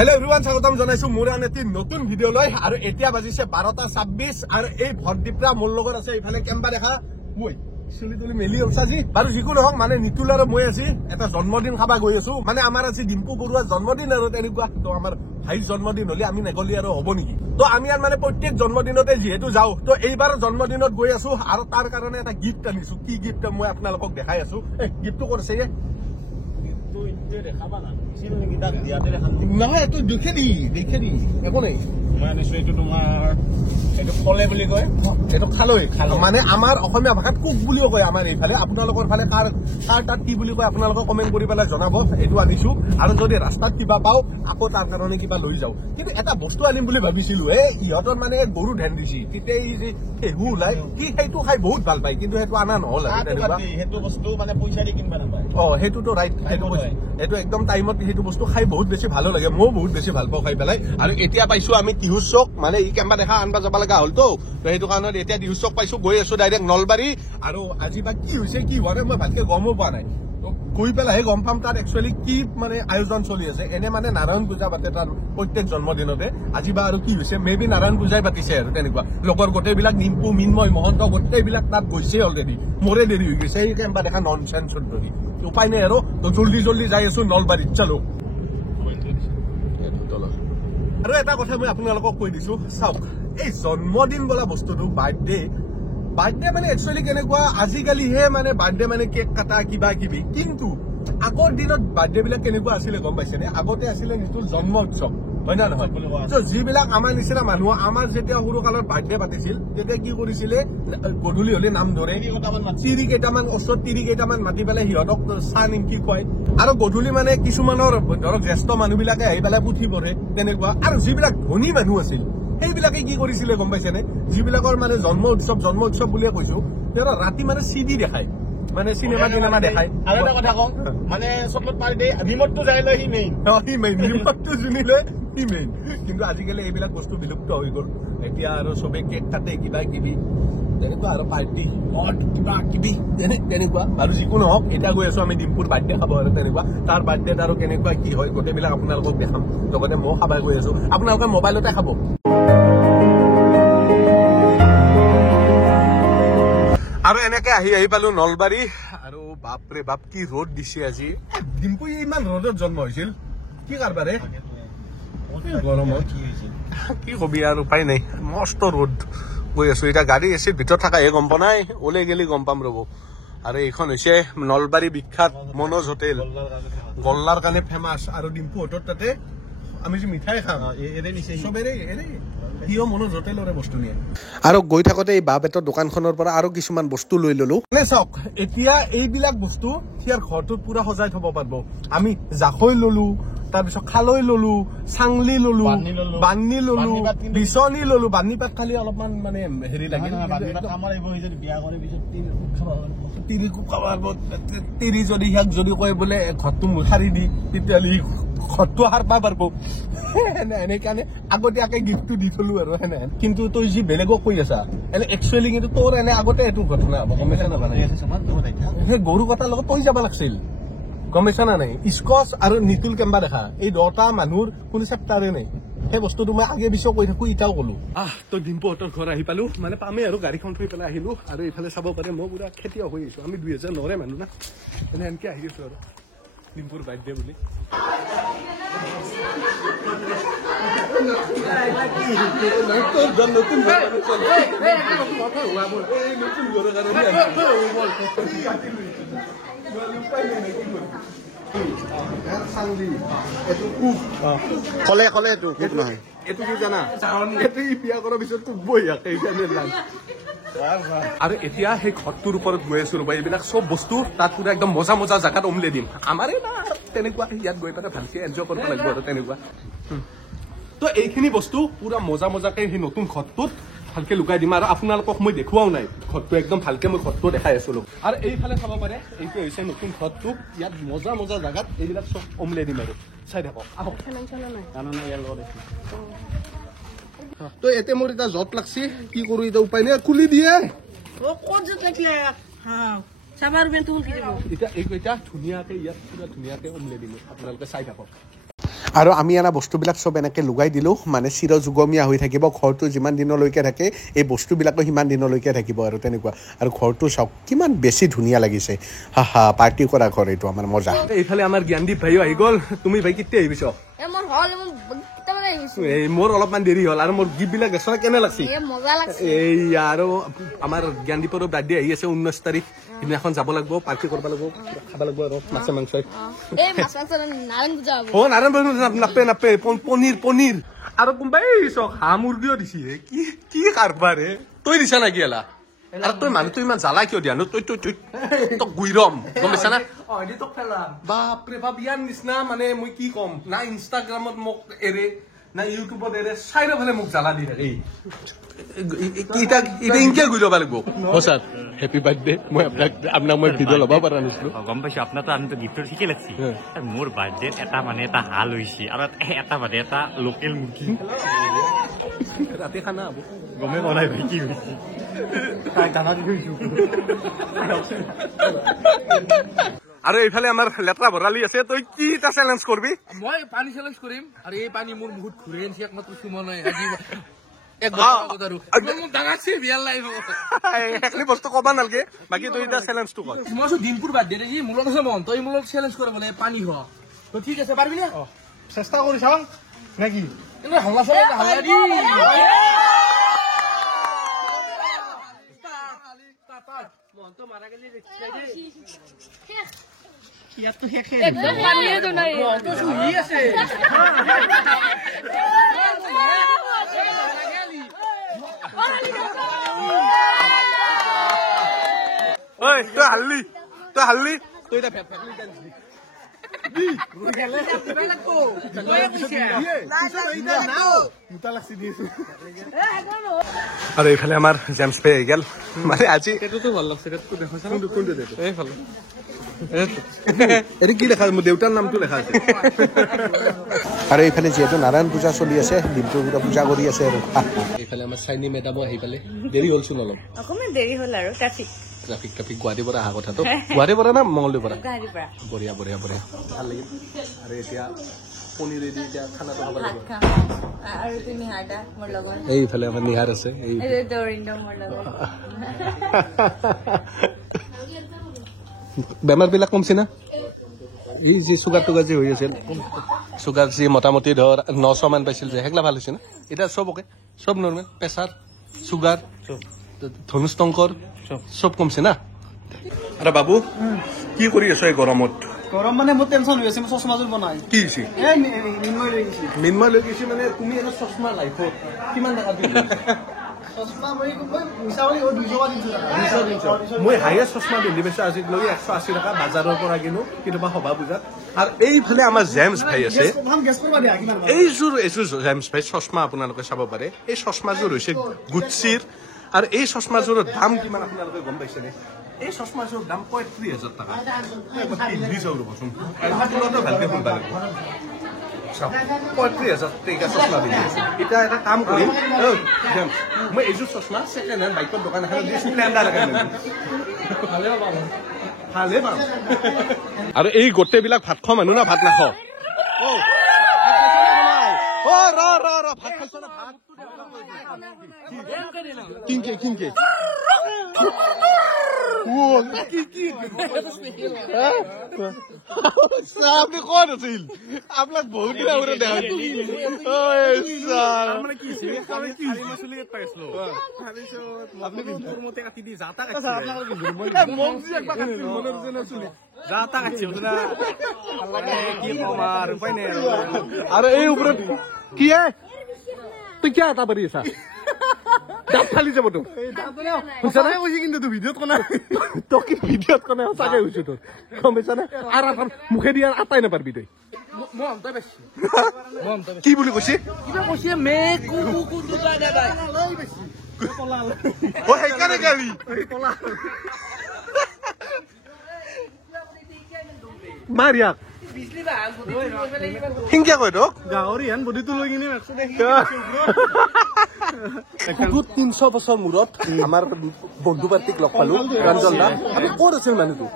Hello everyone, স্বাগতম জনাইছো মোৰ আন এটি নতুন ভিডিও লৈ আৰু এতিয়া বাজিছে 12:26 আৰু এই ভৰদীপৰা মোৰ লগত আছে ইফালে কেম্বা দেখা মই চুলি তুলি মেলি উঠাজি বাৰু যিকোনো হওক মানে নিতুল আৰু মই আজি এটা জন্মদিন খাবা গৈ আছো মানে আমাৰ আজি ডিম্পু বৰুৱাৰ জন্মদিন আৰু তেনেকুৱা তো আমাৰ ভাইৰ জন্মদিন হলি আমি নেগলি আৰু হ'ব নেকি তো আমি আৰ মানে প্ৰত্যেক জন্মদিনতে যেহেতু যাও তো এইবাৰ জন্মদিনত গৈ আছো আৰু তাৰ কাৰণে এটা গিফট আনিছো কি গিফট মই আপোনালোকক দেখাই আছো গিফটটো কৰিছে নহয় এইটো দেখে দি একো নাই মই আনিছো এইটো তোমাৰ এইটো কলে বুলি কয় এইটো খালৈ মানে আমাৰ অসমীয়া ভাষাত কুক বুলিও কয় আমাৰ এইফালে আপোনালোকৰ ফালে কাৰ তাত কি বুলি কয় আপোনালোকে কমেন্ট কৰি পেলাই জনাব এইটো আনিছো আৰু যদি ৰাস্তাত কিবা পাও আকৌ তাৰ কাৰণে কিবা লৈ যাও কিন্তু এটা বস্তু আনিম বুলি ভাবিছিলো ইহঁতৰ মানে গৰু ধ্যান দিছি তেতিয়া এই যে হেহু ওলাই কি সেইটো খাই বহুত ভাল পায় কিন্তু সেইটো আনা নহল সেইটো বস্তু মানে পইচা দি কিনবা নাপায় সেইটোতো ৰাইট সেইটো একদম টাইমত সেইটো বস্তু খাই বহুত বেছি ভালো লাগে মই বহুত বেছি ভাল পাওঁ খাই পেলাই আৰু এতিয়া পাইছো আমি টিহুৰ চক মানে ই কেম্বা দেখা আনবা যাব লগা হল তো সেইটো কাৰণত এতিয়া টিহুৰ চক পাইছো গৈ আছো ডাইৰেক্ট নলবাৰী আৰু আজি বা কি হৈছে কি হোৱা নাই মই ভালকে গমো পোৱা নাই গৈ পেলাইহে গম পাম তাত একচুৱেলি কি মানে আয়োজন চলি আছে এনে মানে নাৰায়ণ পূজা পাতে তাৰ প্ৰত্যেক জন্মদিনতে আজি বা আৰু কি হৈছে মেবি নাৰায়ণ পূজাই পাতিছে আৰু তেনেকুৱা লগৰ গোটেইবিলাক নিম্পু মিন্ময় মহন্ত গোটেইবিলাক তাত গৈছে অলৰেডি মোৰে দেৰি হৈ গৈছে এই কেম্বা দেখা নন চেন্সৰ ধৰি উপায় নাই আৰু জলদি যাই আছো নলবাৰীত চলো আৰু এটা কথা মই আপোনালোকক কৈ দিছো চাওক এই জন্মদিন বোলা বস্তুটো বাৰ্থডে মানে একচুৱেলি কেনেকুৱা আজিকালিহে মানে বাৰ্থডে মানে কেক কাটা কিবা কিবি কিন্তু আগৰ দিনত বাৰ্থডে বিলাক কেনেকুৱা আছিলে গম পাইছেনে আগতে আছিলে নিতুল জন্ম উৎসৱ হয় না নহয় যিবিলাক আমাৰ নিচিনা মানুহ আমাৰ যেতিয়া সৰু কালত বাৰ্থডে পাতিছিল তেতিয়া কি কৰিছিলে গধূলি হলে নাম ধৰে তিৰি কেইটামান ওচৰত তিৰি কেইটামান মাতি পেলাই সিহঁতক চাহ নিমকি খুৱাই আৰু গধূলি মানে কিছুমানৰ ধৰক জ্যেষ্ঠ মানুহবিলাকে আহি পেলাই পুথি পঢ়ে তেনেকুৱা আৰু যিবিলাক ধনী মানুহ আছিল সেইবিলাকে কি কৰিছিলে গম পাইছেনে যিবিলাকৰ মানে জন্ম উৎসৱ বুলিয়ে কৈছো তেওঁলোকে ৰাতি মানে চিডি দেখায় মানে চিনেমা দেখায় আৰু এটা কথা কওঁ মানে চকলেট পাৰি দিয়ে ৰিমটটো যাই লৈ সি মেইন ৰিমটটো জুনি লৈ সি মেইন কিন্তু আজিকালি এইবিলাক বস্তু বিলুপ্ত হৈ গ'ল এতিয়া আৰু চবে কেক কাটে কিবা কিবি তেনেকুৱা আৰু পাৰ্টি কিবা কিবি তেনেকুৱা আৰু যিকোনো হওক এতিয়া গৈ আছো আমি ডিম্পুৰ বাৰ্থডে খাব আৰু তেনেকুৱা তাৰ বাৰ্থডেত আৰু কেনেকুৱা কি হয় গোটেইবিলাক আপোনালোকক দেখাম লগতে ময়ো খাব গৈ আছো আপোনালোকে মোবাইলতে খাব আৰু এনেকে আহি পালো নলবাৰী আৰু বাপৰে বাপ কি ৰ'দ দিছে আজি ডিম্পু ইমান ৰ'দত জন্ম হৈছিল কি কাৰবাৰে গৰমত কি কবি আৰু উপায় নাই মস্ত ৰ'দ গৈ আছো এতিয়া গাড়ী এচিৰ ভিতৰত থকাহে গম পোৱা নাই ওলাই গেলি গম পাম ৰব আৰু এইখন হৈছে নলবাৰী বিখ্যাত মনোজ হোটেল গল্লাৰ কাৰণে ফেমাছ আৰু ডিম্পু হোটেল তাতে আমি যে মিঠাই খাম চবেৰে কিয় মনোজ হোটেলৰে বস্তু নিয়ে আৰু গৈ থাকোতে এই বাহ বেতৰ দোকানখনৰ পৰা আৰু কিছুমান বস্তু লৈ ললো মানে চাওক এতিয়া এইবিলাক বস্তু সিয়াৰ ঘৰটোত পুৰা সজাই থব পাৰিব আমি জাকৈ ললো তাৰপিছত খালৈ ললো চাংলি ললো বান্নি ললো বিচনী ললো বান্নি পাত খালি অলপমান মানে হেৰি লাগিল তিৰি যদি সিয়াক যদি কয় বোলে ঘৰটো মুখাৰি দি তেতিয়াহ'লে ঘৰটো সাৰ পাব পাৰিব এনেকাৰণে আগতীয়াকে গিফ্টটো দি থলো আৰু সেনে কিন্তু তই যি বেলেগক কৈ আছা এনে একচুৱেলি কিন্তু তোৰ এনে আগতে এইটো ঘটনা হ'ব গম পাইছা না সেই গৰু কটাৰ লগত তই যাব লাগিছিল গম পাইছা না নাই স্কচ আৰু নিতুল কেম্বা দেখা এই দুটা মানুহৰ কোনো চেপ্টাৰে নাই সেই বস্তুটো মই আগে পিছত কৈ থাকো ইটাও কলো তই ডিম্পুহঁতৰ ঘৰ আহি পালো মানে পামেই আৰু গাড়ীখন থৈ পেলাই আহিলো আৰু এইফালে চাব পাৰে মই পুৰা খেতিয়ক হৈ আহিছো আমি 2009 মানুহ না এনে এনেকে আহি আছো আৰু ডিম্পুৰ বাৰ্থডে বুলি এইটো কি জানা এইটো বিয়া কৰাৰ পিছত তোক বহিয়াকে আৰু এতিয়া সেই ঘৰটোৰ ওপৰত গৈ আছো ৰবা এইবিলাক চব বস্তু তাত পুৰা একদম মজা জাগাত উমলে দিম আমাৰে না তেনেকুৱা ইয়াত গৈ পেলাই ভালকে এনজয় কৰিব লাগিব আৰু তেনেকুৱা তো এইখিনি বস্তু পুৰা মজাকে সেই নতুন ঘৰটোত ভালকে লুকাই দিম আৰু আপোনালোকক মই দেখুৱাও নাই ঘৰটো একদম ভালকে মই ঘৰটো দেখাই আছিলো আৰু এইফালে চাব পাৰে এইটো হৈছে নতুন ঘৰটো ইয়াত মজা জাগাত এইবিলাক চব উমলে দিম আৰু চাই থাকক আহক তো এতে মোৰ এটা জট লাগছি কি কৰো এটা উপায় নাই খুলি দিয়ে এতিয়া ধুনীয়াকে ইয়াত পুৰা ধুনীয়াকে উমলে দিম আপোনালোকে চাই থাকক আৰু আমি আনা বস্তুবিলাক চব এনেকৈ লগাই দিলোঁ মানে চিৰ যুগমীয়া হৈ থাকিব ঘৰটো যিমান দিনলৈকে থাকে এই বস্তুবিলাকো সিমান দিনলৈকে থাকিব আৰু তেনেকুৱা আৰু ঘৰটো চাওক কিমান বেছি ধুনীয়া লাগিছে হা হা পাৰ্টি কৰা ঘৰ এইটো আমাৰ মজা এইফালে আমাৰ জ্ঞানদীপ ভাইও আহি গ'ল তুমি ভাই কেতিয়া আহিছ মোৰ অলপমান দেৰি হ'ল আৰু মোৰ গিফ্টবিলাক দেখছ কেনে লাগছে এই আৰু আমাৰ জ্ঞানদীপৰো বাৰ্থডে আহি আছে 19 তাৰিখ দিনাখন যাব লাগিব পাৰ্টি কৰিব লাগিব খাব লাগিব আৰু মাছ মাংস নাপে নাপে পনীৰ পনীৰ আৰু কোনোবাই চক হাঁহ মুৰ্গীও দিছে কি কাৰবাৰ হে তই দিছা নেকি এলা আৰু তই মানুহটো ইমান জ্বালা কিয় দিয়া তই তই তই তই গুইৰম গম পাইছা না বাপৰে বাপ ইয়াৰ নিচিনা মানে মই কি ক'ম না ইনষ্টাগ্ৰামত মোক এৰে না ইউটিউবত এৰে চাইৰে ফালে মোক জ্বালা দি থাকে ইনকে গৈ ল'ব লাগিব ছাৰ হেপী বাৰ্থডে মই আপোনাক মই ভিডিঅ' ল'ব পৰা নাছিলো গম পাইছো আপোনাৰতো আনটো গিফ্টৰ ঠিকে লাগছে মোৰ বাৰ্থডেত এটা মানে এটা হাল হৈছে আৰু এটা মানে এটা লোকেল মুৰ্গী ৰাতি খানা হ'ব গমেই পোৱা নাই ভাই কি হৈছে দানা দি থৈছো আৰু এইফালে আমাৰ লেতেৰা ভৰালি আছে তই কি এটা চেলেঞ্জ কৰিবি মই পানী চেলেঞ্জ কৰিম আৰু এই পানী মোৰ বহুত ঘূৰি আনিছে একমাত্ৰ সুমনে বস্তু কব নালাগে বাকী তই এতিয়া চেলেঞ্জটো কৰ মই দিনপুৰ বাদ দিয়ে মোৰ লগত আছে মন তই মোৰ লগত চেলেঞ্জ কৰে বোলে পানী হোৱা তো ঠিক আছে পাৰবি না চেষ্টা কৰি চাওঁ নেকি হাল্লা চলে হাল্লা দি মনটো মাৰা গেলি ইয়াতো শেষে একদম পানীয়েতো নাই মনটো চুহি আছে ঐ তই হাল্লি তই এটা ফেট আৰু এইফালে আমাৰ জেমছ পে আহি গেল মানে আজি ভাল লাগছে এইটো কি লেখা মোৰ দেউতাৰ নামটো লেখা আছে আৰু এইফালে যিহেতু নাৰায়ণ পূজা চলি আছে দিনটো পূজা কৰি আছে আৰু এইফালে আমাৰ চাইনি মেডামো আহি পালে দেৰি হ'লচোন অলপ অকমান দেৰি হ'ল আৰু ট্ৰাফিক গুৱাহাটীৰ পৰা অহা কথাটো গুৱাহাটীৰ পৰা না মংগলদৈৰ পৰা গুৱাহাটীৰ পৰা বঢ়িয়া ভাল লাগিল আৰু এতিয়া পনীৰ দি এতিয়া খানাটো খাব লাগিব আৰু তুমি হাৰ্ডা মোৰ লগত এইফালে আমাৰ নিহাৰ আছে এই দৌৰিন্দো মোৰ লগত বেমাৰবিলাক কমছে না এই যি চুগাৰ টুগাৰ যি হৈ আছিল চুগাৰ যি মোটামুটি ধৰ 900 মান পাইছিল যে সেইগিলা ভাল হৈছে না এতিয়া চবকে চব নৰ্মেল প্ৰেছাৰ চুগাৰ ধনুষ্টংকৰ চব কমছে না আৰু বাবু কি কৰি আছ এই গৰমত গৰম মানে মোৰ টেনচন হৈ আছে মই চশমাযোৰ বনাই কি হৈছে মিনময় লৈ গৈছে মানে তুমি এটা চশমা লাইফত কিমান টকা দিলা মই হায়েষ্ট চশমা পিন্ধি পাইছো আজিলৈ 180 টকা বাজাৰৰ পৰা কিনো কেতিয়াবা সভা পূজাত আৰু এইফালে আমাৰ জেমছ ভাই আছে এইযোৰ জেমছ ভাই চশমা আপোনালোকে চাব পাৰে এই চশমাযোৰ হৈছে গুচ্ছিৰ আৰু এই চশমাযোৰৰ দাম কিমান আপোনালোকে গম পাইছেনে এই চশমাযোৰৰ দাম 35,000 টকা পিন্ধি চাওঁ ৰ'বচোন ভালকে শুনবা লাগিব 35,000 টকা চশমা পিন্ধি আছে এতিয়া এটা কাম কৰিম মই এইযোৰ চশমা ছেকেণ্ড হেণ্ড বাইকৰ দোকান এখন দি স্প্লেণ্ডাৰ লগাই ভালে পাম আৰু এই গোটেইবিলাক ভাত খোৱা মানুহ না ভাত নাখাওঁ ভাত খাইছ না ভাত কিনকে আপনি কত আছিল আপনার বহুত দিন আগে দেখা আর এই উপরে কি তুই কি আটা পারি আছা দাঁত ফালি যাব তোৰ সঁচাই কৈছে কিন্তু তোৰ ভিডিঅ'ত কোনে তোক কি ভিডিঅ'ত কোনে সঁচাকে কৈছো তোৰ গম পাইছানে আৰু মুখে দি আটাই নাপাৰবি তই কি বুলি কৈছে কিবা কৈছে মে কু দুটা দাদাই ও সেইকাৰণে গালি মাৰিয়াক হিংসা কয় তোক গাহৰি হেন বডিটো লৈ কিনে বহুত 300 বছৰ মূৰত আমাৰ বন্ধু পাৰ্টিক লগ পালো ৰঞ্জন দা আপুনি ক'ত আছিল মানুহটো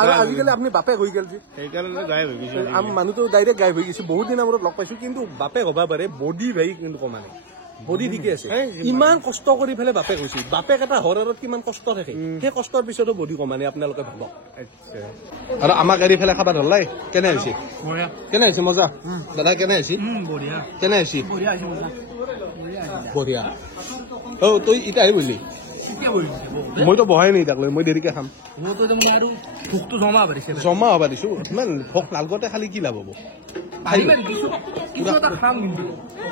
আৰু আজিকালি আপুনি বাপেক হৈ গেল যে সেইকাৰণে গায়ব হৈ গৈছে মানুহটো ডাইৰেক্ট গায়ব হৈ গৈছে বহুত দিনৰ মূৰত লগ পাইছো কিন্তু বাপেক হ'ব পাৰে বডি ভাই কিন্তু কমানে বডি ঠিকে আছে ইমান কষ্ট কৰি পেলাই বাপেক হৈছিল বাপেক এটা হৰত কিমান কষ্ট থাকে সেই কষ্টৰ পিছতো বডি কমানে আপোনালোকে ভাবক আৰু আমাক এৰি পেলাই খাব ধৰলাই কেনে হৈছে কেনে হৈছে মজা দাদা কেনে হৈছে কেনে হৈছে বঢ়িয়া অ তই ইটা আহি বলি মইতো বহাই নাই তাক লৈ মই দেৰিকে খাম জমা হবা দিছো ইমান ভোক লাগতে খালি কি লাভ হব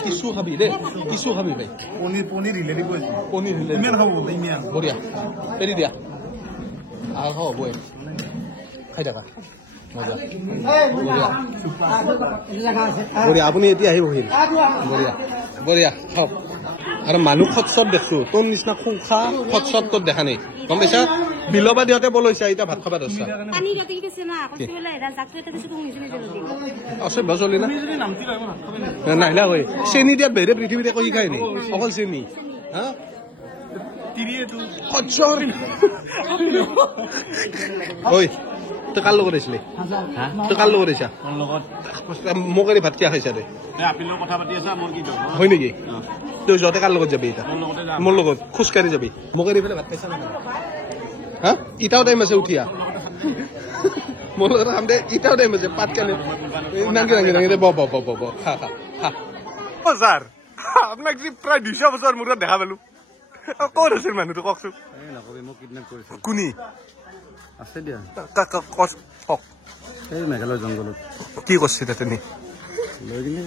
কিছু খাবি দে কিছু খাবি ভাই পনীৰ বঢ়িয়া এৰি দিয়া আৰু হ'ব খাই থাকা মজা বঢ়িয়া আপুনি এতিয়া আহি বহিল বঢ়িয়া বঢ়িয়া খাওক আৰু মানুহ খটচট দেখছো তোৰ নিচিনা খুখা খটচট তোৰ দেখা নাই গম পাইছা বিলবা দিওঁতে বলৈছা এতিয়া ভাত খাবা ধৰছা অসভ্য চলি না নাহিলা কৈ চেনি দিয়াত বেৰে পৃথিৱীতে কৈ খাই নি অকল চেনি হা ঐ তই কাৰ লগত আহিছিলি তই কাৰ লগত আহিছা মোক এৰি ভাত কিয় খাইছা দে হয় নেকি তই যোৱাতে কাৰ লগত যাবি এতিয়া মোৰ লগত খোজকাঢ়ি যাবি মোক এৰি পেলাই ভাত খাইছা নে হা ইটাও টাইম আছে উঠিয়া মোৰ লগত খাম দে ইটাও টাইম আছে পাত কেনে নাংগে নাংগে নাংগে ব খা খা খা ছাৰ আপোনাক যি প্ৰায় 200 বছৰ মূৰত দেখা পালো ক'ত আছিল মানুহটো কওকচোন কোনি আছে দিয়া কওক এই মেঘালয় জংঘলত কি কৰিছে তাতে নি লৈ কিনে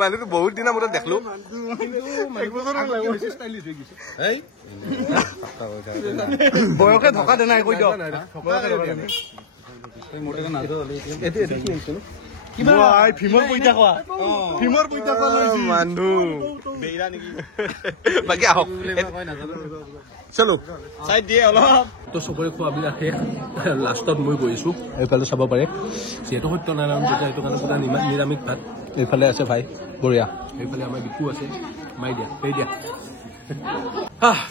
মানুহটো বহুত দিনৰ মূৰত দেখলো বয়সে থকা দে নাই কৈ দিয়ক ভীমৰ পইতা খোৱা ভীমৰ পইতা খোৱা মানুহ বাকী আহক চলো চাই দিয়ে অলপ তো চবৰে খোৱাবিলাক শেষ লাষ্টত মই গৈছো এইফালে চাব পাৰে যিহেতু সত্যনাৰায়ণ পূজা সেইটো কাৰণে পুৰা নিৰামিষ ভাত এইফালে আছে ভাই বঢ়িয়া এইফালে আমাৰ বিকু আছে মাই দিয়া সেই দিয়া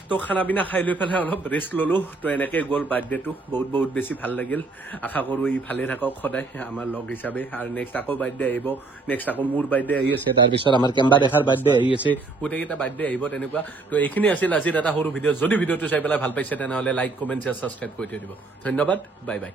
তো খানা পিনা খাই লৈ পেলাই অলপ ৰেষ্ট ললো তো এনেকে গ'ল বাৰ্থডেটো বহুত বহুত বেছি ভাল লাগিল আশা কৰো ই ভালে থাকক সদায় আমাৰ লগ হিচাপে আৰু নেক্সট আকৌ বাৰ্থডে আহিব নেক্সট আকৌ মোৰ বাৰ্থডে আহি আছে তাৰপিছত আমাৰ কেম্বা দেখাৰ বাৰ্থডে আহি আছে গোটেইকেইটা বাৰ্থডে আহিব তেনেকুৱা তো এইখিনি আছিল আজিৰ এটা সৰু ভিডিঅ' যদি ভিডিঅ'টো চাই পেলাই ভাল পাইছে তেনেহ'লে লাইক কমেণ্ট শ্বেয়াৰ ছাবস্ক্ৰাইব কৰি থৈ দিব ধন্যবাদ বাই বাই